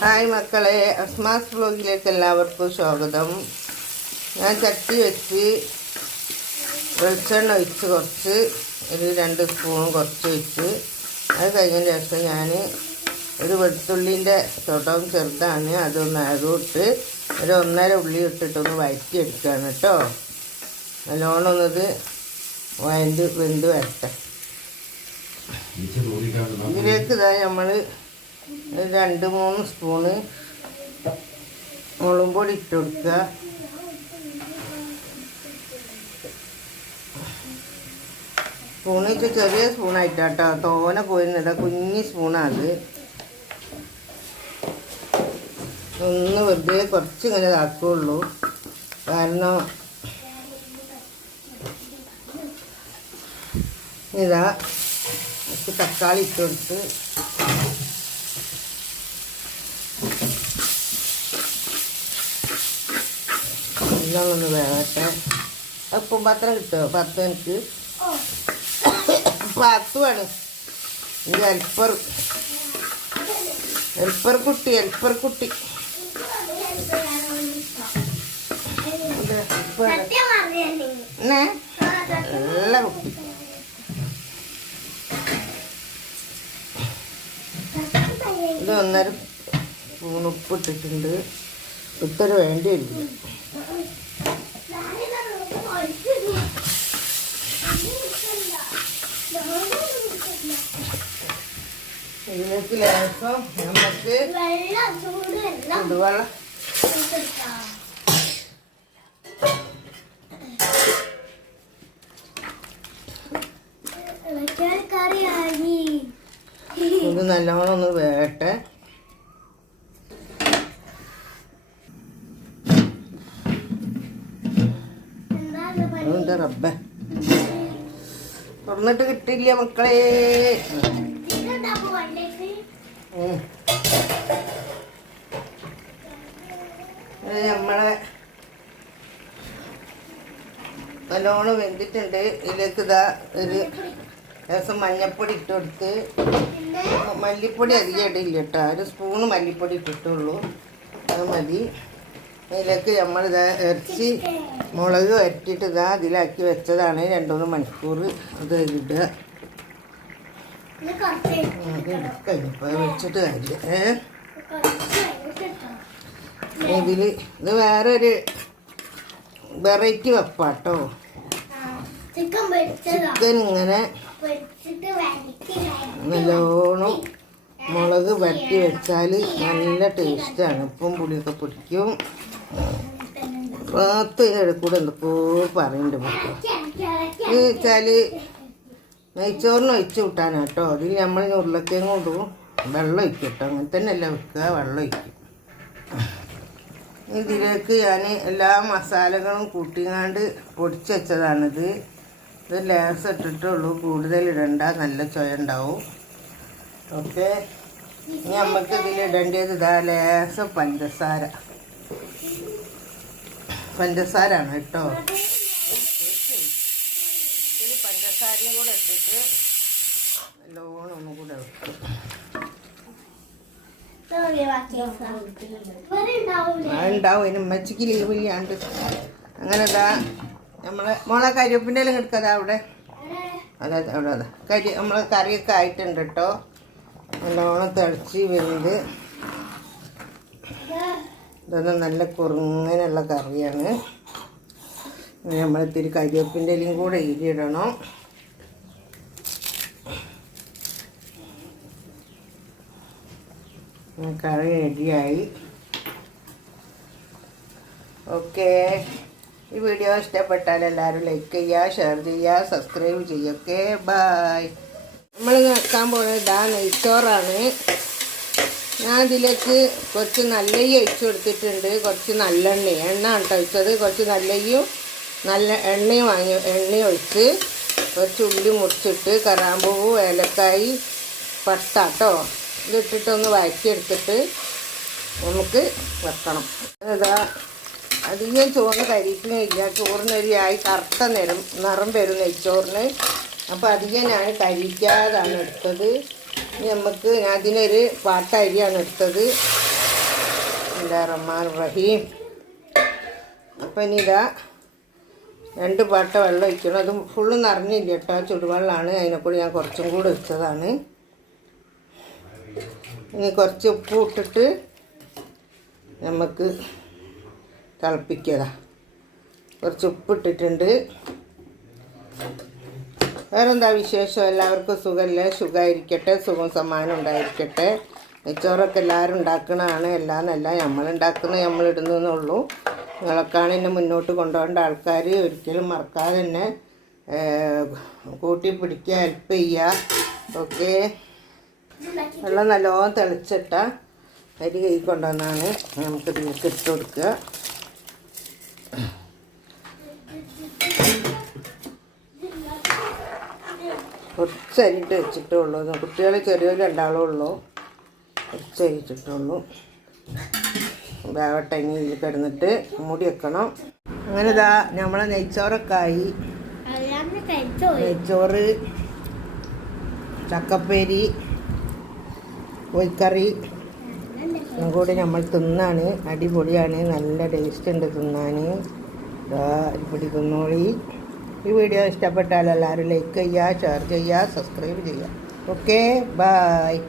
Hi മക്കളെ അസ്മാസ് വ്ലോഗിലേക്ക് എല്ലാവർക്കും സ്വാഗതം. ഞാൻ ചട്ടി വെച്ച് വെളിച്ചെണ്ണ ഒഴിച്ച് കുറച്ച് ഒരു രണ്ട് സ്പൂൺ കുറച്ച് വെച്ച്. അത് കഴിഞ്ഞതിന് ശേഷം ഞാൻ ഒരു വെളുത്തുള്ളിന്റെ തുടം ചെറുതാണ് അതൊന്ന് അതുമിട്ട് ഒരു ഒന്നര ഉള്ളി ഇട്ടിട്ടൊന്ന് വഴറ്റിയെടുക്കുകയാണ് കേട്ടോ. നല്ലോണം ഒന്നത് വയണ്ട് വെന്ത് വരട്ടെ. ഇതിലേക്ക് ഇതാ നമ്മൾ രണ്ട് മൂന്ന് സ്പൂണ് മുളകും പൊടി ഇട്ട് കൊടുക്കുക. സ്പൂൺ വെച്ച് ചെറിയ സ്പൂണായിട്ടാട്ടോ തോന പോയിരുന്നില്ല. കുഞ്ഞി സ്പൂണാണ് ഒന്ന് വെറുതെ കുറച്ച് ഇങ്ങനെ ഇതാക്കുള്ളൂ. കാരണം ഇതാ തക്കാളി ഇട്ട് കൊടുത്ത് എല്ലാം ഒന്ന് വേകട്ടെ അപ്പം പത്രം കിട്ടുമോ പത്ത് എനിക്ക്. പത്ത് വേണം ഇത് ഹെൽപ്പർ. ഹെൽപ്പർ കുട്ടി ഹെൽപ്പർ കുട്ടി. നല്ല കുട്ടി. ഇത് ഒന്നര ഉപ്പിട്ടിട്ടുണ്ട്. ഇത്ര വേണ്ടി വരില്ല ഇതിലേക്ക് ലേശം നമുക്ക് ചുടുവെള്ളം കറിയായി ഇത് നല്ലോണം ഒന്ന് വേട്ടെ റബ്ബ? തുറന്നിട്ട് കിട്ടില്ല മക്കളെ ഉം. ഇത് നമ്മളെ നല്ലോണം വെന്തിട്ടുണ്ട്. ഇതിലേക്ക് ഇതാ ഒരു രസം മഞ്ഞപ്പൊടി ഇട്ട് കൊടുത്ത്. മല്ലിപ്പൊടി അധികം ഇടില്ല കേട്ടോ. ഒരു സ്പൂണ് മല്ലിപ്പൊടി ഇട്ടിട്ടുള്ളൂ. അത് മതി. അതിലേക്ക് ഇതാ ഇറച്ചി മുളക് വരട്ടിയിട്ട് ഇതാ അതിലാക്കി വെച്ചതാണ്. രണ്ട് മൂന്ന് മണിക്കൂർ അത് ഇടുക. അത് ഇപ്പം വെച്ചിട്ട് കാര്യം ഏ? ഇതിൽ ഇത് വേറെ ഒരു വെറൈറ്റി വെപ്പാട്ടോ. ചിക്കൻ ഇങ്ങനെ നല്ലോണം മുളക് വരട്ടി വെച്ചാൽ നല്ല ടേസ്റ്റാണ്. ഉപ്പും പുളിയൊക്കെ പിടിക്കും. പത്ത് കൂടെ എന്തൊക്കെയോ പറയുന്നുണ്ട് മക്കൾ എന്ന് വെച്ചാൽ നെയ്ച്ചോറിന് ഒഴിച്ച് വിട്ടാണ് കേട്ടോ അതിൽ നമ്മൾ ഉരുളക്കിഴങ്ങ് കൊണ്ടും വെള്ളം ഒഴിക്കും കേട്ടോ. അങ്ങനെ തന്നെയല്ല വെക്കുക വെള്ളം ഒഴിക്കും. ഇതിലേക്ക് ഞാൻ എല്ലാ മസാലകളും കൂട്ടിങ്ങാണ്ട് പൊടിച്ച് വെച്ചതാണിത് ഇത് ലേസ് ഇട്ടിട്ടുള്ളൂ. കൂടുതൽ ഇടണ്ട നല്ല ചൊയ ഉണ്ടാവും. ഓക്കെ. ഇനി നമുക്ക് ഇതിൽ ഇടേണ്ടത് ഇതാ ലേസ് പഞ്ചസാര. പഞ്ചസാര ആണ് കേട്ടോ. ഇനി പഞ്ചസാരയും കൂടെ ഇട്ടിട്ട് ലോണൊന്നും കൂടെ വെക്കും ഉണ്ടാവും അതിന് ഉമ്മച്ചിക്ക് ലീവില്ലാണ്ട് അങ്ങനെ ഇതാ നമ്മളെ മോളെ കരിവേപ്പിന്റെ എല്ലാം അവിടെ. അതെ അവിടെ അതെ കരി നമ്മളെ കറിയൊക്കെ ആയിട്ടുണ്ട് കേട്ടോ നല്ലോണം തിളച്ച് വെന്ത്. ഇതൊന്നും നല്ല കുറുങ്ങനുള്ള കറിയാണ്. നമ്മൾ ഇത്തിരി കരിവേപ്പിന്റെ എല്ലാം കൂടെ ഇരിയിടണം കറി റെഡിയായി ഓക്കെ ഈ വീഡിയോ ഇഷ്ടപ്പെട്ടാൽ എല്ലാവരും ലൈക്ക് ചെയ്യുക ഷെയർ ചെയ്യുക സബ്സ്ക്രൈബ് ചെയ്യൊക്കെ ബായ് നമ്മൾ വെക്കാൻ പോയത് ഇതാ നെയ്ച്ചോറാണ്. ഞാൻ ഇതിലേക്ക് കുറച്ച് നല്ലെയ്യ് ഒഴിച്ചു കൊടുത്തിട്ടുണ്ട്. കുറച്ച് നല്ലെണ്ണ എണ്ണ കേട്ടോ ഒഴിച്ചത്. കുറച്ച് നല്ലെയ്യും നല്ല എണ്ണയും വാങ്ങി എണ്ണയും ഒഴിച്ച് കുറച്ച് ഉള്ളി മുറിച്ചിട്ട് കറാമ്പൂവ് ഏലക്കായി പട്ട കേട്ടോ ഇതിട്ടിട്ടൊന്ന് വഴറ്റിയെടുത്തിട്ട് നമുക്ക് വെക്കണം. ഇതാ അധികം ചോറിന് കരിപ്പിനില്ല ചോറിനൊരിയായി കറുത്ത നിറം നിറം വരും നെയ്ച്ചോറിന്. അപ്പോൾ അധികം ഞാൻ കരിക്കാതാണ് എടുത്തത്. നമുക്ക് അതിനൊരു പാട്ടരിയാണ് എടുത്തത്. എന്റെ റഹ്മാൻ റഹീം. അപ്പം ഇനി ഇതാ രണ്ട് പാട്ട വെള്ളം ഒഴിക്കണം. അതും ഫുള്ള് നിറഞ്ഞില്ല കേട്ടോ. ചുടുവെള്ളമാണ്. അതിനെക്കൂടി ഞാൻ കുറച്ചും കൂടെ വെച്ചതാണ് ഇനി കുറച്ച് ഉപ്പ് ഇട്ടിട്ട് നമുക്ക് തിളപ്പിക്കതാ കുറച്ച് ഉപ്പ് ഇട്ടിട്ടുണ്ട്. വേറെന്താ വിശേഷം? എല്ലാവർക്കും സുഖമല്ലേ സുഖമായിരിക്കട്ടെ സുഖം സമ്മാനം ഉണ്ടായിരിക്കട്ടെ. നെച്ചോറൊക്കെ എല്ലാവരും ഉണ്ടാക്കണതാണ്. എല്ലാന്നല്ല നമ്മളുണ്ടാക്കുന്ന നമ്മൾ ഇടുന്നതെന്നുള്ളൂ നിങ്ങളൊക്കെയാണ് എന്നെ മുന്നോട്ട് കൊണ്ടുപോകേണ്ട ആൾക്കാർ ഒരിക്കലും മറക്കാതെ തന്നെ കൂട്ടി പിടിക്കുക ഹെൽപ്പ് ചെയ്യുക. ഓക്കെ. വെള്ളം നല്ലോണം തിളച്ചിട്ട അരി കൈ കൊണ്ടുവന്നാണ് നമുക്ക് ഇതിലേക്ക് ഇട്ട് കൊടുക്കുക. കുറച്ച് അരിയിട്ട് വെച്ചിട്ടുള്ളൂ. കുട്ടികൾ ചെറിയ രണ്ടാളേ ഉള്ളൂ. കുറച്ച് അരി ഇട്ടിട്ടുള്ളൂ. വേവട്ടെ ഇതിൽ കിടന്നിട്ട് മൂടി വെക്കണം. അങ്ങനെ ഇതാ നമ്മളെ നെയ്ച്ചോറൊക്കെ ആയി നെയ്ച്ചോറ് ചക്കപ്പേരി കോഴിക്കറി. കൂടി നമ്മൾ തിന്നാണ്. അടിപൊളിയാണ്. നല്ല ടേസ്റ്റ് ഉണ്ട് തിന്നാൻ അടിപൊളി തിന്നോളി ഈ വീഡിയോ ഇഷ്ടപ്പെട്ടാൽ എല്ലാവരും ലൈക്ക് ചെയ്യുക ഷെയർ ചെയ്യുക സബ്സ്ക്രൈബ് ചെയ്യുക. Okay bye